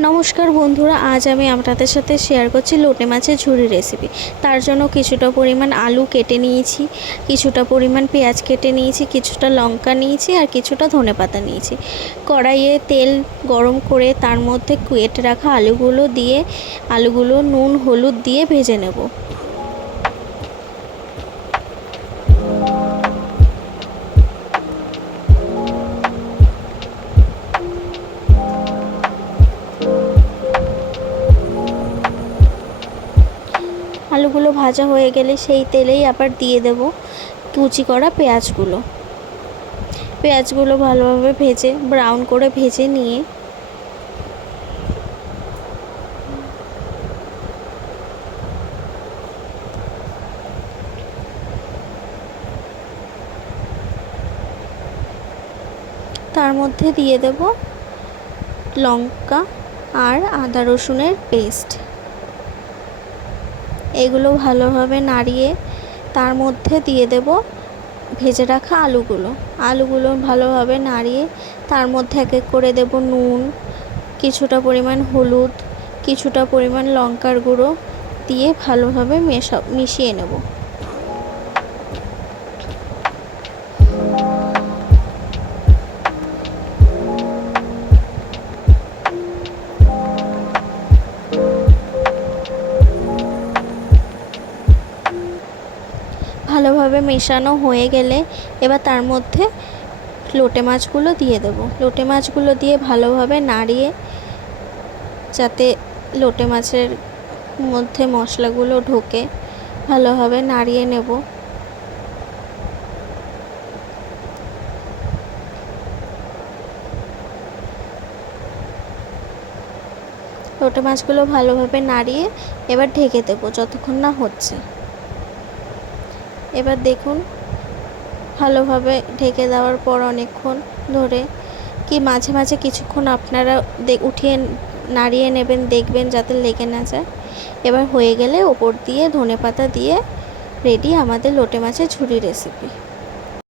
নমস্কার বন্ধুরা, আজ আমি আপনাদের সাথে শেয়ার করছি লোটে মাছের ঝুরি রেসিপি। তার জন্য কিছুটা পরিমাণ আলু কেটে নিয়েছি, কিছুটা পরিমাণ পেঁয়াজ কেটে নিয়েছি, কিছুটা লঙ্কা নিয়েছি আর কিছুটা ধনেপাতা নিয়েছি। কড়াইয়ে তেল গরম করে তার মধ্যে কেটে রাখা আলুগুলো নুন হলুদ দিয়ে ভেজে নেব। আলুগুলো ভাজা হয়ে গেলে সেই তেলেই আবার দিয়ে দেব কুচি করা পেঁয়াজগুলো ভালোভাবে ভেজে ব্রাউন করে ভেজে নিয়ে তার মধ্যে দিয়ে দেব লঙ্কা আর আদা রসুনের পেস্ট। এগুলো ভালোভাবে নাড়িয়ে তার মধ্যে দিয়ে দেব ভেজে রাখা আলুগুলো ভালোভাবে নাড়িয়ে তার মধ্যে এক এক করে দেব নুন, কিছুটা পরিমাণ হলুদ, কিছুটা পরিমাণ লঙ্কার গুঁড়ো দিয়ে ভালোভাবে মিশিয়ে নেব। ভালোভাবে মেশানো হয়ে গেলে এবার তার মধ্যে লোটে মাছগুলো দিয়ে দেব। লোটে মাছগুলো দিয়ে ভালোভাবে নাড়িয়ে যাতে লোটে মাছের মধ্যে মশলাগুলো ঢোকে ভালোভাবে নাড়িয়ে নেব। লোটে মাছগুলো ভালোভাবে নাড়িয়ে এবার ঢেকে দেবো যতক্ষণ না হচ্ছে। এবার দেখুন ভালোভাবে ঢেকে দেওয়ার পর অনেকক্ষণ ধরে মাঝে মাঝে কিছুক্ষণ আপনারা উঠিয়ে নাড়িয়ে নেবেন, দেখবেন যাতে লেগে না যায়। এবার হয়ে গেলে ওপর দিয়ে ধনেপাতা দিয়ে রেডি আমাদের লোটে মাছের ঝুরি রেসিপি।